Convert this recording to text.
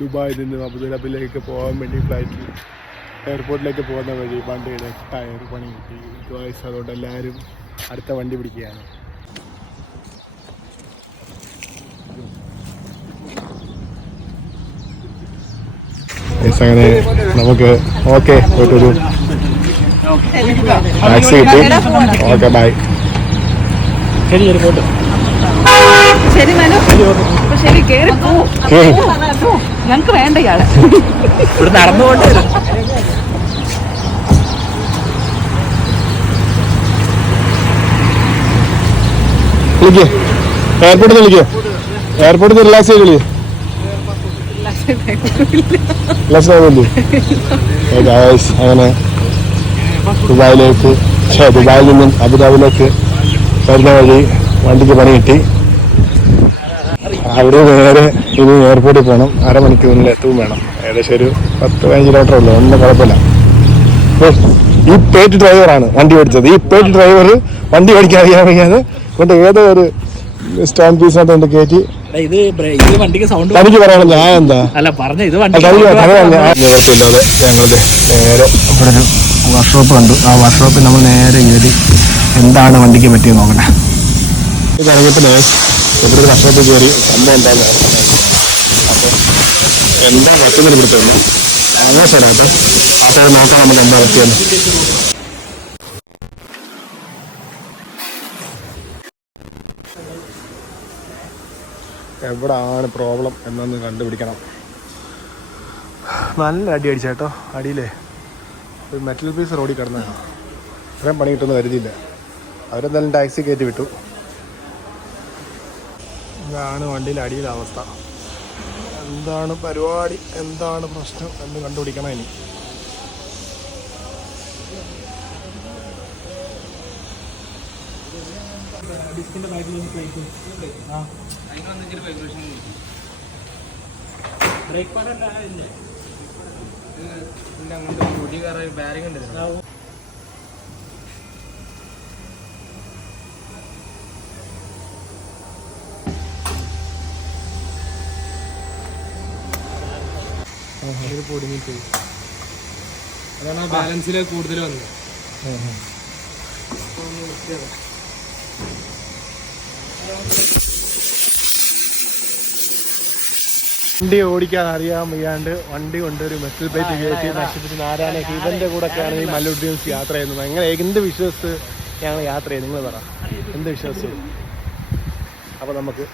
ദുബായിൽ നിന്ന് അബുദാബിയിലേക്ക് പോകാൻ വേണ്ടി ഫ്ലൈറ്റിൽ എയർപോർട്ടിലേക്ക് പോകുന്ന വഴി വണ്ടിയുടെ ടയർ പണി കിട്ടി. ഗോയ്സ് അതുകൊണ്ട് എല്ലാവരും അടുത്ത വണ്ടി പിടിക്കുകയാണ്. അങ്ങനെ നമുക്ക് ഓക്കെ ഒരു ടാക്സി കിട്ടി. ഓക്കെ ബൈ ശരി ശരി പോട്ടെ ശരി മനു. ശരി കേറി. ഞങ്ങക്ക് വേണ്ട ഇയാളെ. ഇവിടെ നടന്നുകൊണ്ട് വിളിക്കേ. എയർപോർട്ടിൽ നിന്ന് വിളിക്കോ. എയർപോർട്ടിൽ നിന്ന് റിലാക്സ് ചെയ്ത് അങ്ങനെ ദുബായിലേക്ക് ദുബായിൽ നിന്നും അബുദാബിയിലേക്ക് വരുന്ന വഴി വണ്ടിക്ക് പണി കിട്ടി. അവിടെ നേരെ ഇനി എയർപോർട്ടിൽ പോകണം അരമണിക്കൂറിൽ എത്തുകയും വേണം. ഏകദേശം ഒരു പത്ത് പതിനഞ്ച് കിലോമീറ്റർ ഉള്ളൂ. ഒന്നും കുഴപ്പമില്ല. ഈ പേറ്റ് ഡ്രൈവറാണ് വണ്ടി ഓടിച്ചത്. ഈ പേറ്റ് ഡ്രൈവർ വണ്ടി ഓടിക്കാൻ അറിയാൻ വയ്യാതെ കൊണ്ട് ഏതോ ഒരു സ്റ്റാൻഡ് പീസിനകത്ത് കൊണ്ട് കയറ്റി. ഇത് ബ്രേ- വണ്ടിക്ക് സൗണ്ട് തനിക്ക് പറയാനുള്ള ഞാൻ എന്താ? അല്ല ഞങ്ങളുടെ നേരെ ഇവിടെ ഒരു വർക്ക്ഷോപ്പ് കണ്ടു. ആ വർക്ക്ഷോപ്പിൽ നമ്മൾ നേരെ കയറി എന്താണ് വണ്ടിക്ക് പറ്റിയത് നോക്കട്ടെ. ഇത് ഇറങ്ങിയപ്പോൾ ഇവിടെ ഒരു വർക്ക്ഷോപ്പിൽ കയറി സംഭവം എന്താന്ന് അപ്പോൾ എന്താ പറ്റുന്നത് ഇവിടുത്തെ ആകാശമാണ് അപ്പോൾ അത് നോക്കാം നമുക്ക് എന്താ പറ്റിയെന്ന്. എവിടാണ് പ്രോബ്ലം എന്നൊന്ന് കണ്ടുപിടിക്കണം. നല്ല അടി അടിച്ചേട്ടോ അടിയിലേ. ഒരു മെറ്റൽ പീസ് റോഡിൽ കിടന്നാണ് ഇത്രയും പണി കിട്ടുമെന്ന് കരുതിയില്ല. അവരെന്തായാലും ടാക്സി കയറ്റി വിട്ടു. ഇതാണ് വണ്ടിയിൽ അടിയിലെ അവസ്ഥ. എന്താണ് പരിപാടി? എന്താണ് പ്രശ്നം എന്ന് കണ്ടുപിടിക്കണം ഇനി. ബ്രേക്ക് പാഡല്ല ഇല്ലേ. ഇത് പൊടിഞ്ഞിട്ട് അതാണ് ആ ബാലൻസിൽ കൂടുതൽ വന്നത്. വണ്ടി ഓടിക്കാൻ അറിയാൻ വയ്യാണ്ട് വണ്ടി കൊണ്ടൊരു മെറ്റൽ പ്ലേറ്റ് കയറ്റി നശിപ്പിച്ച് നാരായണ ഇവന്റെ കൂടെ ഒക്കെയാണ് ഈ മല്ലുദ്ദീൻസ് യാത്ര ചെയ്യുന്നത്. എങ്ങനെ എന്ത് വിശ്വസിച്ച് ഞങ്ങൾ യാത്ര ചെയ്യും നിങ്ങൾ പറ. എന്ത് വിശ്വസിച്ച് അപ്പൊ നമുക്ക്